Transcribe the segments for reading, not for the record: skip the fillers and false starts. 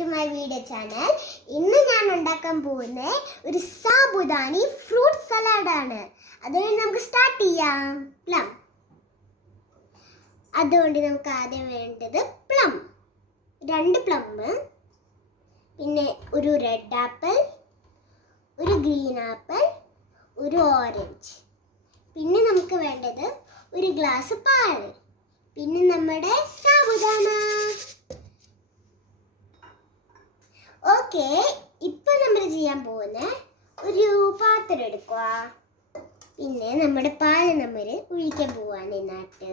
To my video channel. ഇന്ന് ഞാൻ ഉണ്ടാക്കാൻ പോകുന്ന ഒരു സാബുദാനി ഫ്രൂട്ട് സലാഡാണ്. അതുകൊണ്ട് നമുക്ക് സ്റ്റാർട്ട് ചെയ്യാം. പ്ലം. അതുകൊണ്ട് നമുക്ക് ആദ്യം വേണ്ടത് പ്ലം, 2 പ്ലം, പിന്നെ ഒരു റെഡ് ആപ്പിൾ, ഒരു ഗ്രീൻ ആപ്പിൾ, ഒരു ഓറഞ്ച്. പിന്നെ നമുക്ക് വേണ്ടത് ഒരു ഗ്ലാസ് പാല്, പിന്നെ നമ്മുടെ സാബുദാന. ഓക്കെ, ഇപ്പൊ നമ്മൾ ചെയ്യാൻ പോകുന്ന ഒരു പാത്രം എടുക്കുക. പിന്നെ നമ്മുടെ പാല് നമ്മൾ ഒഴിക്കാൻ പോവാണ് ഇതിനകത്ത്.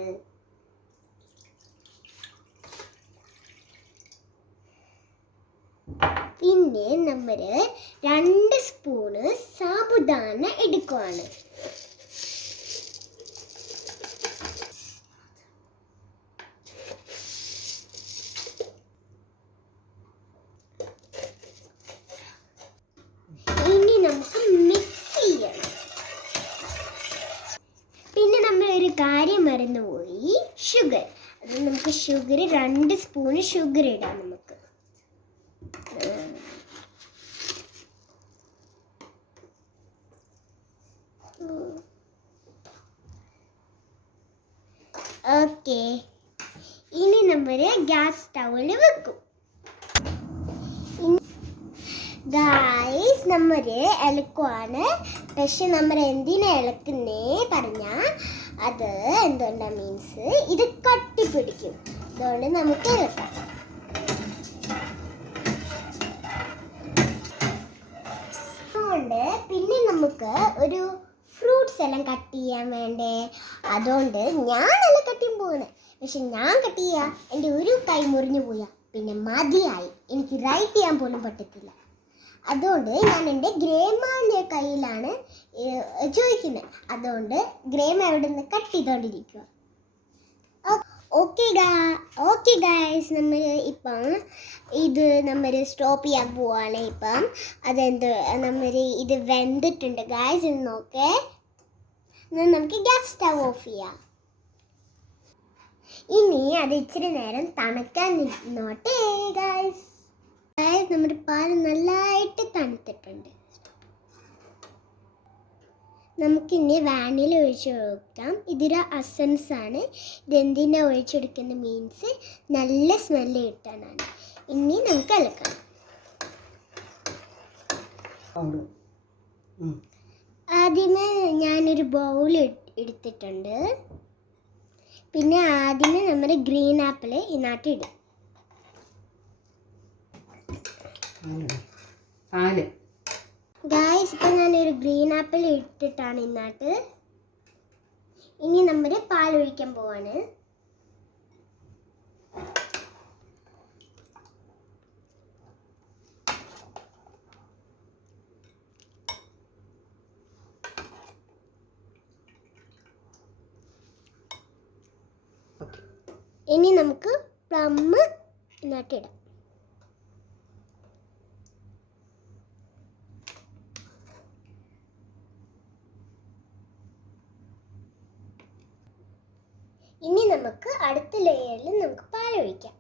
പിന്നെ നമ്മൾ 2 സ്പൂണ് സാബുദാന എടുക്കുവാണ്. ഇനി നമുക്ക് മിക്സ് ചെയ്യണം. പിന്നെ നമ്മൾ ഒരു കാര്യം മറന്നുപോയി, ഷുഗർ. അത് നമുക്ക് ഷുഗർ 2 സ്പൂണ് ഷുഗർ ഇടാം. നമുക്ക് ഓക്കെ, ഇനി നമ്മൾ ഗ്യാസ് സ്റ്റൗവിൽ വെക്കും. ഗായ്സ്, നമ്മൾ ഇളക്കുവാണ്. പക്ഷെ നമ്മൾ എന്തിനാ ഇളക്കുന്നേ പറഞ്ഞാൽ അത് എന്തുകൊണ്ടാ മീൻസ് ഇത് കട്ടിപ്പിടിക്കും. അതുകൊണ്ട് നമുക്ക് ഇളക്കാം. അതുകൊണ്ട് പിന്നെ നമുക്ക് ഒരു ഫ്രൂട്ട്സ് എല്ലാം കട്ട് ചെയ്യാൻ വേണ്ടേ. അതുകൊണ്ട് ഞാനല്ല കട്ട് ചെയ്യാൻ പോകുന്നത്. പക്ഷെ ഞാൻ കട്ട് ചെയ്യാം, എൻ്റെ ഒരു കൈ മുറിഞ്ഞു പോയാൽ പിന്നെ മതിയായി, എനിക്ക് റൈറ്റ് ചെയ്യാൻ പോലും പറ്റത്തില്ല. അതുകൊണ്ട് ഞാൻ എൻ്റെ ഗ്രേമാൻ്റെ കയ്യിലാണ് ചോദിക്കുന്നത്. അതുകൊണ്ട് ഗ്രേമ അവിടെ നിന്ന് കട്ട് ചെയ്തുകൊണ്ടിരിക്കുക. ഓക്കെ ഗായ്സ്, നമ്മൾ ഇപ്പം ഇത് നമ്മൾ സ്റ്റോപ്പ് ചെയ്യാൻ പോവാണ്. ഇപ്പം അതെന്ത് നമ്മൾ ഇത് വെന്തിട്ടുണ്ട് ഗായ്സ്, ഇത് നോക്കേ. നമുക്ക് ഗ്യാസ് സ്റ്റവ് ഓഫ് ചെയ്യാം. ഇനി അത് ഇച്ചിരി നേരം തണുക്കാൻ നിന്നോട്ടെ ഗായ്സ്. നമ്മുടെ പാല് നല്ലതായിട്ട് തണുത്തിട്ടുണ്ട്. നമുക്കിനി വാനില ഒഴിച്ചു കൊടുക്കാം. ഇതൊരു അസൻസ് ആണ്. ഇതെന്തിനാ ഒഴിച്ചെടുക്കുന്ന മീൻസ് നല്ല സ്മെല്ല് കിട്ടാനാണ്. ഇനി നമുക്ക് ഇളക്കാം. ആദ്യമേ ഞാനൊരു ബൗൾ എടുത്തിട്ടുണ്ട്. പിന്നെ ആദ്യമേ നമ്മുടെ ഗ്രീൻ ആപ്പിൾ ഇതിനകത്ത് ഇടും. ഗായ്സ്, ഇപ്പം ഞാനൊരു ഗ്രീൻ ആപ്പിൾ ഇട്ടിട്ടാണ് ഇതിനകത്ത്. ഇനി നമ്മൾ പാലൊഴിക്കാൻ പോവാണ്. ഇനി നമുക്ക് പ്ലം ഇതിനകത്ത് ഇടാം. ഇനി നമുക്ക് അടുത്ത ലെയറിൽ നമുക്ക് പാലൊഴിക്കാം.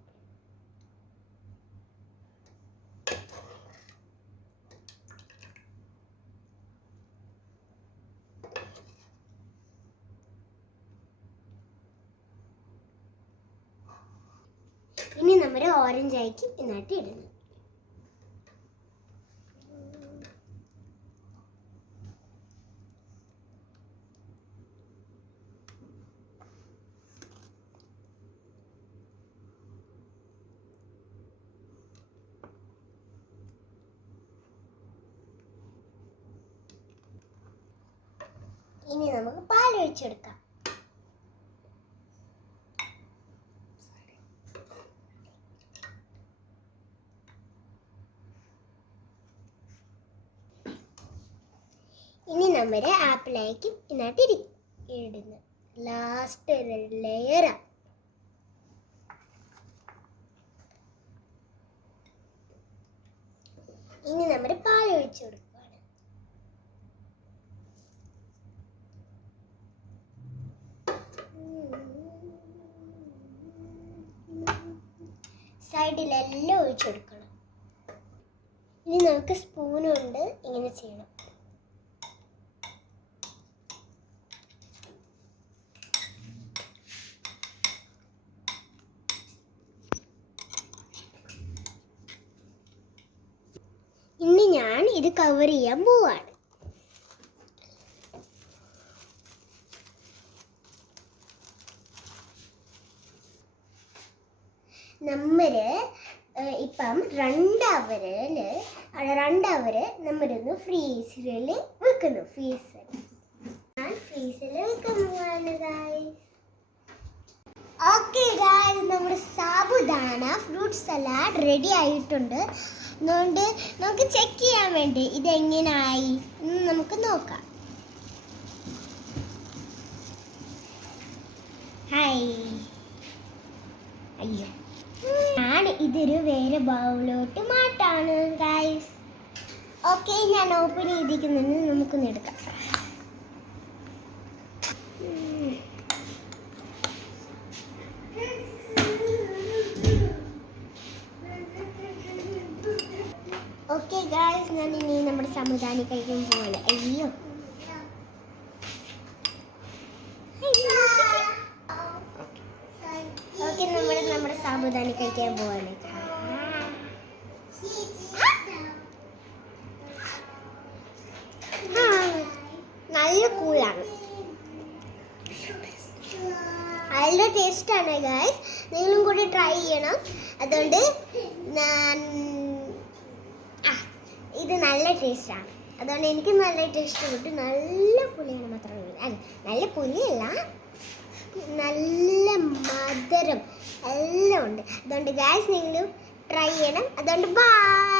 ഇനി നമ്മൾ ഓറഞ്ച് ആയിരിക്കും ഇതിനകത്ത് ഇടുന്നത്. ഇനി നമുക്ക് പാലൊഴിച്ചെടുക്കാം. ഇനി നമ്മുടെ ആപ്പിളായിരിക്കും ഇതിനകത്ത് ഇടുന്നത്. ലാസ്റ്റ് ലെയറാണ്. ഇനി നമ്മുടെ പാലൊഴിച്ചു കൊടുക്കുകയാണ്. സൈഡിലെല്ലാം ഒഴിച്ചു കൊടുക്കണം. ഇനി നമുക്ക് സ്പൂൺ കൊണ്ട് ഇങ്ങനെ ചെയ്യണം. ഇനി ഞാൻ ഇത് കവർ ചെയ്യാൻ പോവാണ്. നമ്മള് ഇപ്പം 2 അവർ നമ്മളിന്ന് ഫ്രീസറിൽ വെക്കുന്നു. ഞാൻ ഫ്രീസറിൽ വെക്കാൻ പോവാണ് ഗായ്സ്. ഓക്കെ ഗായ്സ്, നമ്മുടെ സാബുദാന ഫ്രൂട്ട് സലാഡ് റെഡി ആയിട്ടുണ്ട്. അതുകൊണ്ട് നമുക്ക് ചെക്ക് ചെയ്യാൻ വേണ്ടി ഇതെങ്ങനായി എന്ന് നമുക്ക് നോക്കാം. ഹായ്, അയ്യോ, ഞാൻ ഇതൊരു വേറെ ബൗളിലോട്ട് മാറ്റാണ് ഗൈസ്. ഓക്കെ, ഞാൻ ഓപ്പൺ ചെയ്തിരിക്കുന്നത് നമുക്കൊന്ന് എടുക്കാം. ഓക്കെ ഗൈസ്, ഞാൻ ഇനി നമ്മുടെ സമുദാനി കഴിക്കാൻ പോലെ. അയ്യോ, ഓക്കെ, നമ്മുടെ സാബുദാനി കഴിക്കാൻ പോവാണ്. നല്ല കൂളാണ്, നല്ല ടേസ്റ്റാണ് ഗൈസ്. നിങ്ങളും കൂടി ട്രൈ ചെയ്യണം. അതുകൊണ്ട് ഇത് നല്ല ടേസ്റ്റാണ്. അതുകൊണ്ട് എനിക്ക് നല്ല ടേസ്റ്റ് കിട്ടി. നല്ല പുളിയാണ് മാത്രമേ, അല്ല നല്ല പുളിയല്ല, നല്ല മധുരം എല്ലാം ഉണ്ട്. അതുകൊണ്ട് ഗൈസ് നിങ്ങളും ട്രൈ ചെയ്യണം. അതുകൊണ്ട് ബൈ.